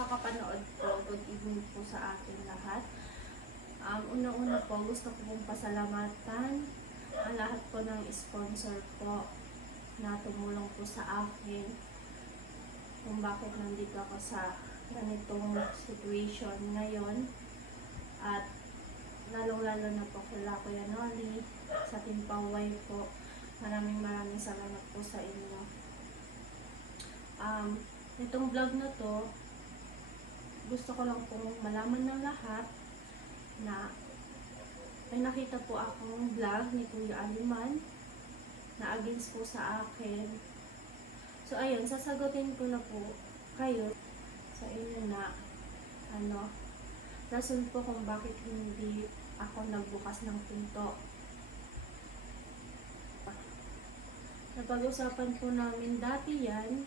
makakapanood po, good evening po sa ating lahat. Una-una po, gusto ko pong pasalamatan ang lahat po ng sponsor po na tumulong po sa akin kung bakit nandito ako sa ganitong situation ngayon. At lalong-lalo na po kila Kuya Noli, sa Team Paway po. Maraming salamat po sa inyo. Itong vlog na to, gusto ko lang pong malaman ng lahat na may nakita po akong vlog ni Kuya Aliman na against po sa akin. So ayun, sasagutin ko na po kayo sa inyo na rason po kung bakit hindi ako nagbukas ng pinto. Napag-usapan po namin dati yan,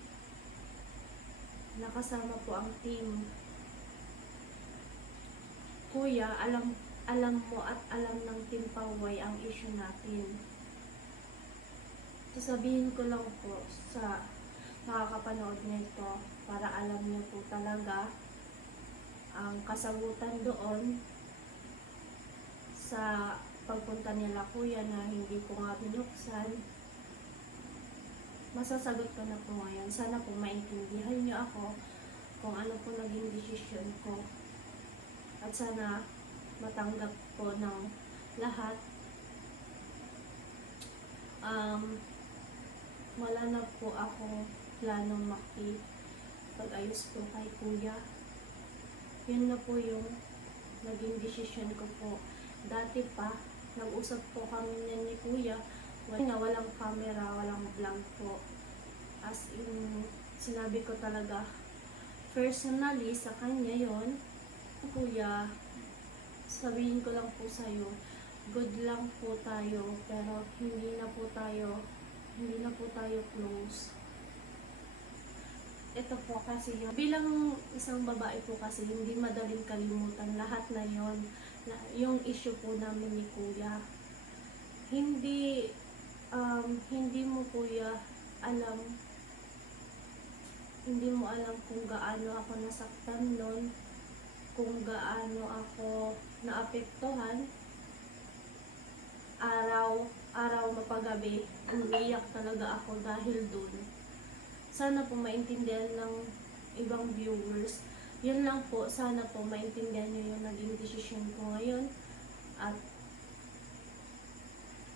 nakasama po ang team. Kuya, alam mo at alam ng Team Paway ang issue natin. Sasabihin ko lang po sa makakapanood nito para alam niyo po talaga ang kasagutan doon sa pagpunta nila Kuya na hindi ko nga binuksan. Masasagot ko na po ngayon. Sana po maintindihan niyo ako kung ano po naging desisyon ko. At sana matanggap po ng lahat. Wala na po akong planong makipag-ayos po kay Kuya. Yun na po yung naging desisyon ko po. Dati pa, nag-usap po kami ni Kuya. Walang camera, walang vlog po. As in, sinabi ko talaga personally sa kanya yon, Kuya, sabihin ko lang po sa'yo, good lang po tayo, pero hindi na po tayo close. Ito po kasi bilang isang babae po kasi, hindi madaling kalimutan lahat na yon, yung issue po namin ni Kuya. Hindi mo Kuya alam kung gaano ako nasaktan nun, kung gaano ako naapektuhan. Araw mapagabi, umiiyak talaga ako dahil dun. Sana po maintindihan ng ibang viewers. Yun lang po, sana po maintindihan nyo yung naging desisyon ko ngayon. At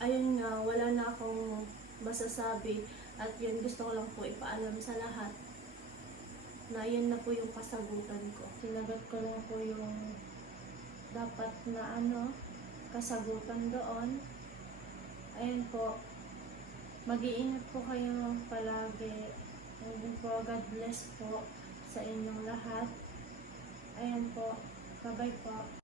ayun nga, wala na akong masasabi. At yun, gusto ko lang po ipaalam sa lahat na yun na po yung kasagutan ko. Sinagot ko lang po yung dapat na kasagutan doon. Ayun po, mag-iingat po kayo palagi. Ayun po, God bless po sa inyong lahat. Ayun po, bye-bye po.